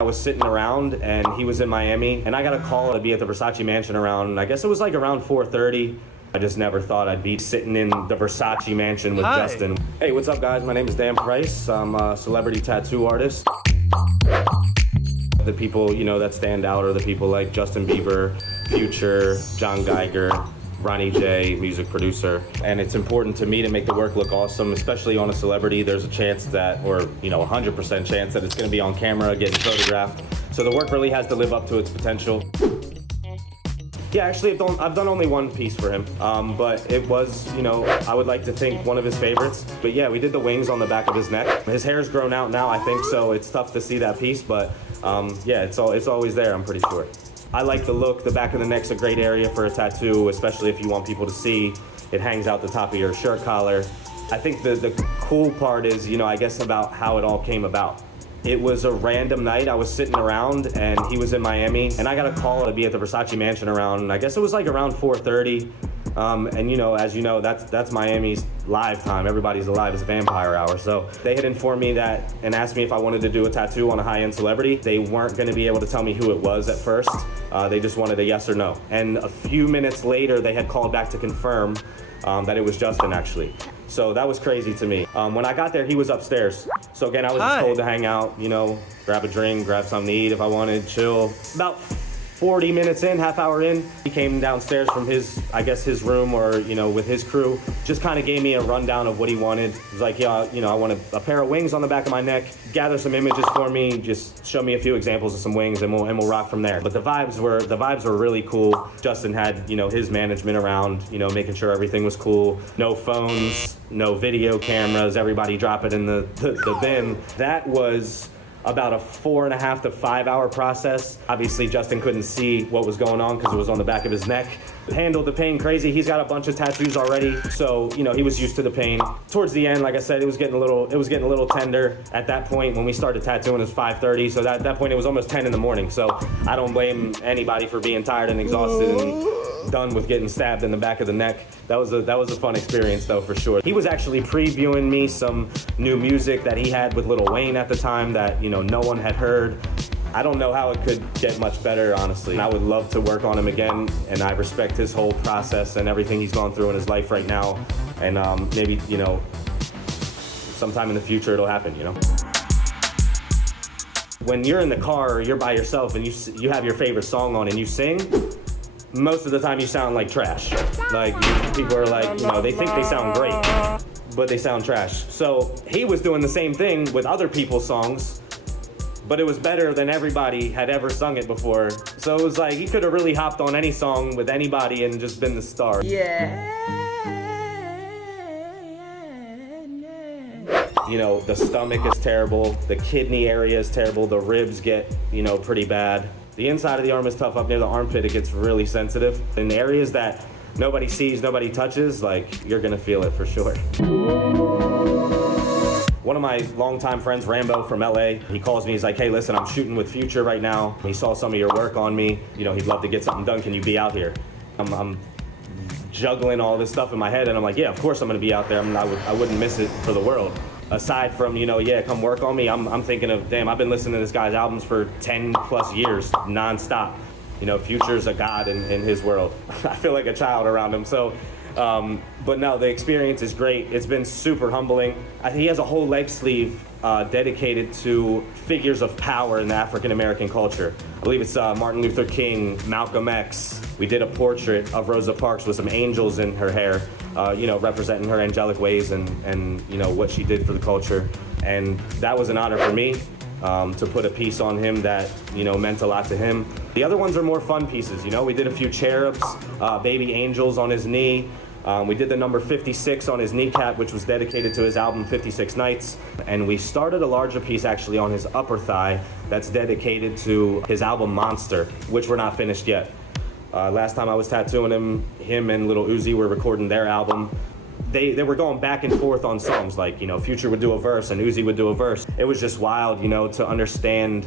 I was sitting around and he was in Miami and I got a call to be at the Versace mansion around, I guess it was like around 4:30. I just never thought I'd be sitting in the Versace mansion with Justin. Hey, what's up guys? My name is Dan Price. I'm a celebrity tattoo artist. The people, that stand out are the people like Justin Bieber, Future, John Geiger, Ronnie J, music producer. And it's important to me to make the work look awesome, especially on a celebrity. There's a chance that, or 100% chance that it's gonna be on camera, getting photographed. So the work really has to live up to its potential. Yeah, actually I've done only one piece for him, but it was, I would like to think one of his favorites. But yeah, we did the wings on the back of his neck. His hair's grown out now, I think, so it's tough to see that piece, but yeah, it's always there, I'm pretty sure. I like the look. The back of the neck's a great area for a tattoo, especially if you want people to see. It hangs out the top of your shirt collar. I think the cool part is, I guess about how it all came about. It was a random night. I was sitting around and he was in Miami and I got a call to be at the Versace mansion around, I guess it was like around 4:30. And as you know, that's Miami's live time. Everybody's alive. It's vampire hour. So they had informed me that and asked me if I wanted to do a tattoo on a high-end celebrity. They weren't going to be able to tell me who it was at first. They just wanted a yes or no. And a few minutes later, they had called back to confirm that it was Justin, actually. So that was crazy to me. When I got there, he was upstairs. So again, I was just told to hang out, grab a drink, grab something to eat if I wanted, chill. About 40 minutes in, half hour in, he came downstairs from his room or, with his crew, just kind of gave me a rundown of what he wanted. He was like, yeah, I want a pair of wings on the back of my neck, gather some images for me, just show me a few examples of some wings and we'll rock from there. But the vibes were really cool. Justin had, his management around, making sure everything was cool. No phones, no video cameras, everybody drop it in the bin. That was about a 4.5 to 5 hour process. Obviously, Justin couldn't see what was going on because it was on the back of his neck. Handled the pain crazy. He's got a bunch of tattoos already, so he was used to the pain. Towards the end, like I said, it was getting a little tender. At that point, when we started tattooing, it was 5:30. So at that point, it was almost 10 in the morning. So I don't blame anybody for being tired and exhausted and done with getting stabbed in the back of the neck. That was a fun experience though, for sure. He was actually previewing me some new music that he had with Lil Wayne at the time that no one had heard. I don't know how it could get much better, honestly. I would love to work on him again, and I respect his whole process and everything he's gone through in his life right now. And maybe sometime in the future it'll happen. When you're in the car or you're by yourself and you have your favorite song on and you sing, most of the time you sound like trash. Like people are like, they think they sound great, but they sound trash. So he was doing the same thing with other people's songs, but it was better than everybody had ever sung it before. So it was like he could have really hopped on any song with anybody and just been the star. Yeah. The stomach is terrible, the kidney area is terrible, the ribs get, pretty bad. The inside of the arm is tough. Up near the armpit, it gets really sensitive. In areas that nobody sees, nobody touches, like, you're gonna feel it for sure. One of my longtime friends, Rambo from LA, he calls me, he's like, hey, listen, I'm shooting with Future right now. He saw some of your work on me. He'd love to get something done. Can you be out here? I'm juggling all this stuff in my head, and I'm like, yeah, of course I'm gonna be out there. I wouldn't miss it for the world. Aside from, yeah, come work on me, I'm thinking of, damn, I've been listening to this guy's albums for 10 plus years, nonstop. Future's a god in his world. I feel like a child around him. So, but no, the experience is great. It's been super humbling. He has a whole leg sleeve dedicated to figures of power in the African-American culture. I believe it's Martin Luther King, Malcolm X. We did a portrait of Rosa Parks with some angels in her hair, representing her angelic ways and what she did for the culture. And that was an honor for me to put a piece on him that, meant a lot to him. The other ones are more fun pieces, we did a few cherubs, baby angels on his knee. We did the number 56 on his kneecap, which was dedicated to his album 56 Nights. And we started a larger piece actually on his upper thigh that's dedicated to his album Monster, which we're not finished yet. Last time I was tattooing him and Lil Uzi were recording their album. They were going back and forth on songs, like, Future would do a verse and Uzi would do a verse. It was just wild, to understand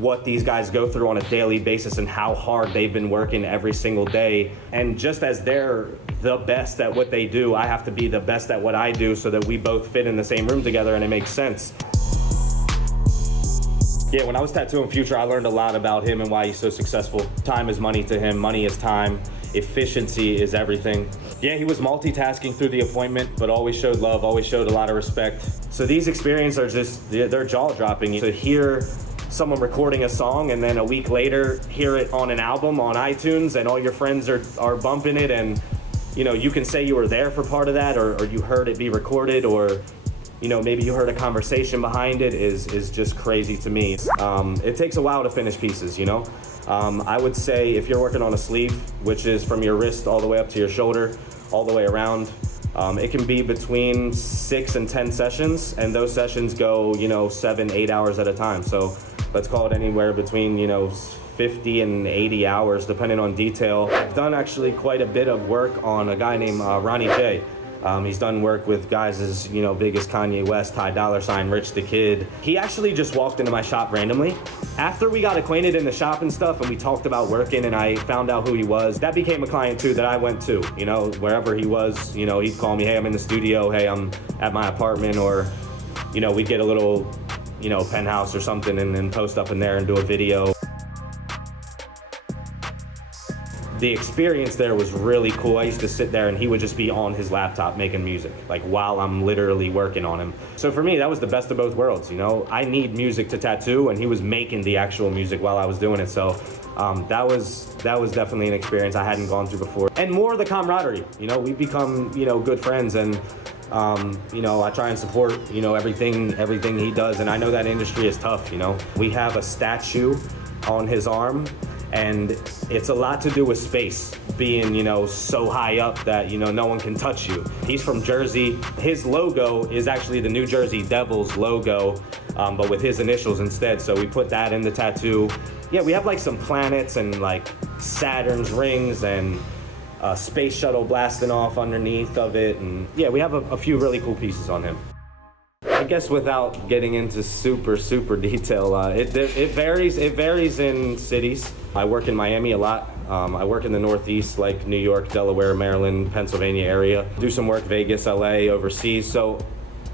what these guys go through on a daily basis and how hard they've been working every single day. And just as they're the best at what they do, I have to be the best at what I do so that we both fit in the same room together and it makes sense. Yeah, when I was tattooing Future, I learned a lot about him and why he's so successful. Time is money to him, money is time. Efficiency is everything. Yeah, he was multitasking through the appointment, but always showed love, always showed a lot of respect. So these experiences are just, they're jaw-dropping. To hear someone recording a song and then a week later hear it on an album on iTunes and all your friends are bumping it, and you know, you can say you were there for part of that, or you heard it be recorded, or you know, maybe you heard a conversation behind it, is just crazy to me. It takes a while to finish pieces, you know? I would say if you're working on a sleeve, which is from your wrist all the way up to your shoulder, all the way around, it can be between 6 and 10 sessions, and those sessions go, you know, 7-8 hours at a time. So let's call it anywhere between, you know, 50 and 80 hours, depending on detail. I've done actually quite a bit of work on a guy named Ronnie J. He's done work with guys as, you know, big as Kanye West, Ty Dolla $ign, Rich the Kid. He actually just walked into my shop randomly. After we got acquainted in the shop and stuff, and we talked about working, and I found out who he was, that became a client too that I went to, you know, wherever he was. You know, he'd call me, hey, I'm in the studio, hey, I'm at my apartment, or, you know, we'd get a little, you know, penthouse or something and then post up in there and do a video. The experience there was really cool. I used to sit there and he would just be on his laptop making music, like while I'm literally working on him. So for me, that was the best of both worlds, you know? I need music to tattoo, and he was making the actual music while I was doing it. So that was definitely an experience I hadn't gone through before. And more the camaraderie, you know? We've become, you know, good friends, and you know, I try and support, you know, everything he does, and I know that industry is tough, you know? We have a statue on his arm, and it's a lot to do with space, being, you know, so high up that, you know, no one can touch you. He's from Jersey. His logo is actually the New Jersey Devils logo, but with his initials instead. So we put that in the tattoo. Yeah, we have like some planets and like Saturn's rings and a space shuttle blasting off underneath of it. And yeah, we have a few really cool pieces on him. I guess without getting into super detail, it varies in cities. I work in Miami a lot. I work in the Northeast, like New York, Delaware, Maryland, Pennsylvania area. Do some work Vegas, LA, overseas. So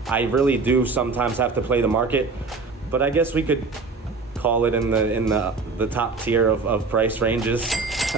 I really do sometimes have to play the market, but I guess we could call it in the top tier of price ranges,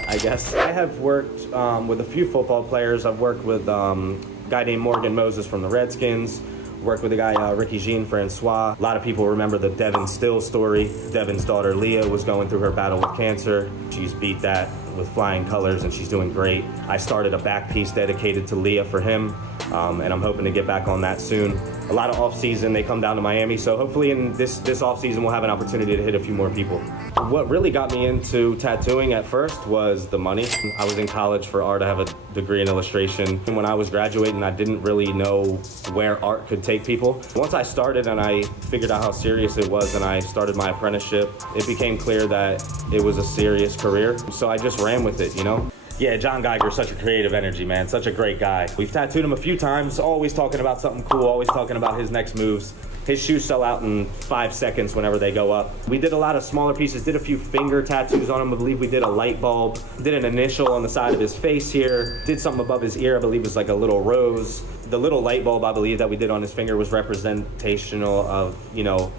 I guess. I have worked with a few football players. I've worked with a guy named Morgan Moses from the Redskins. Worked with a guy, Ricky Jean Francois. A lot of people remember the Devin Still story. Devin's daughter, Leah, was going through her battle with cancer. She's beat that with flying colors, and she's doing great. I started a back piece dedicated to Leah for him, and I'm hoping to get back on that soon. A lot of off-season, they come down to Miami, so hopefully in this off-season we'll have an opportunity to hit a few more people. What really got me into tattooing at first was the money. I was in college for art. I have a degree in illustration. And when I was graduating, I didn't really know where art could take people. Once I started and I figured out how serious it was, and I started my apprenticeship, it became clear that it was a serious career. So I just ran with it, you know? Yeah, John Geiger, such a creative energy, man. Such a great guy. We've tattooed him a few times, always talking about something cool, always talking about his next moves. His shoes sell out in 5 seconds whenever they go up. We did a lot of smaller pieces, did a few finger tattoos on him. I believe we did a light bulb, did an initial on the side of his face here, did something above his ear, I believe it was like a little rose. The little light bulb, I believe, that we did on his finger was representational of, you know,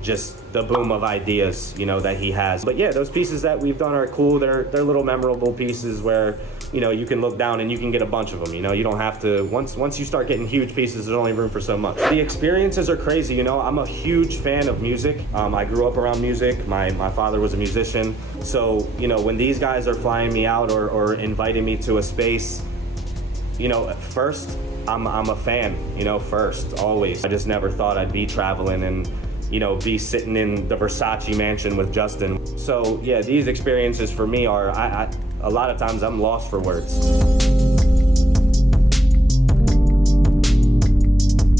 just the boom of ideas, you know, that he has. But yeah, those pieces that we've done are cool. They're little memorable pieces where, you know, you can look down and you can get a bunch of them, you know. You don't have to, once you start getting huge pieces, there's only room for so much. The experiences are crazy, you know. I'm a huge fan of music. I grew up around music. My father was a musician. So, you know, when these guys are flying me out or inviting me to a space, you know, first, I'm a fan, you know, first, always. I just never thought I'd be traveling and, you know, be sitting in the Versace mansion with Justin. So yeah, these experiences for me are, a lot of times I'm lost for words.